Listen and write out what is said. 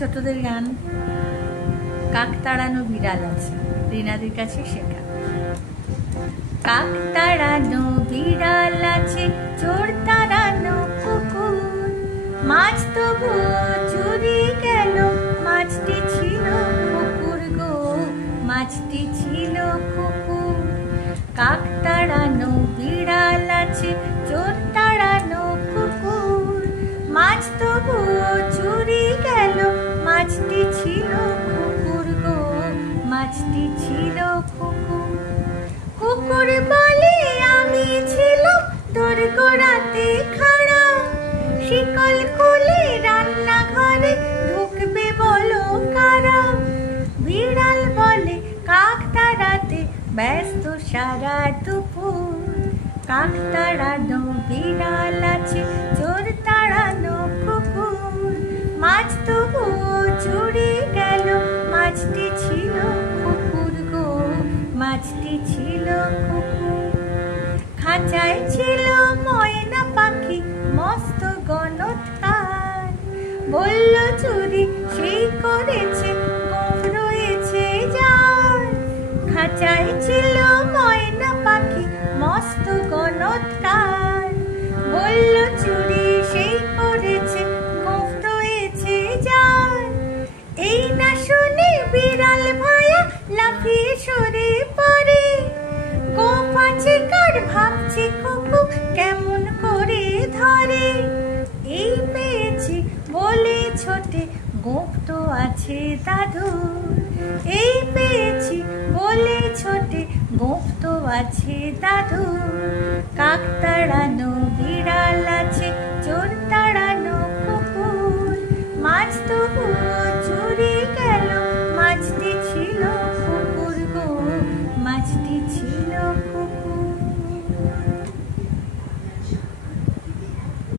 ছোটদের গান। কাক তাড়ানো বিড়াল আছে, রিনাদির কাছে শেখা। কাক তাড়ানো বিড়াল আছে, চোর তাড়ানো কুকুর, মাছ তবু চুরি গেল, মাছটি ছিল কুকুর গো, মাছটি ছিল কুকুর। কাক তাড়ানো বিড়াল আছে, চোর তাড়ানো কুকুর, মাছ তবু চুরি গেল, মাছটি ছিল কুকুর গো, মাছটি ছিল কুকুর। কুকুর বলে আমি ছিলাম তোর গোড়াতে খাড়া, শিকল খুলে রান্নাঘরে ঢুকবে বলো কারা। বিড়াল বলে কাক তাড়াতে ব্যস্ত সারা দুপুর, কাক তাড়ানো বিড়াল আছে, চোর তাড়ানো কুকুর, মাছ তবু চুরি গেল, মাছটি ছিল কুকুর গো, মাছটি ছিল কুকুর। খাঁচায় ছিল ময়না পাখি মস্ত গণৎকার, বলল চুরি সেই করেছে, গোঁফ রয়েছে যার। খাঁচায় ছিল ময়না পাখি মস্ত গণৎকার, বলল চুরি সেই করেছে, গোঁফ রয়েছে যার। এই না শুনে বিড়াল ভায়া লাফিয়ে সরে পড়ে, গোঁফ আছে কার ভাবছে কুকু কেমন করে ধরে। এই পেয়েছি বলে ছোটে, গোঁফ তো আছে দাদুর, এই পেয়েছি বলে ছোটে, গোঁফ তো আছে দাদুর। কাক তাড়ানো বিড়াল আছে, চোর তাড়ানো কুকুর, মাছ তবু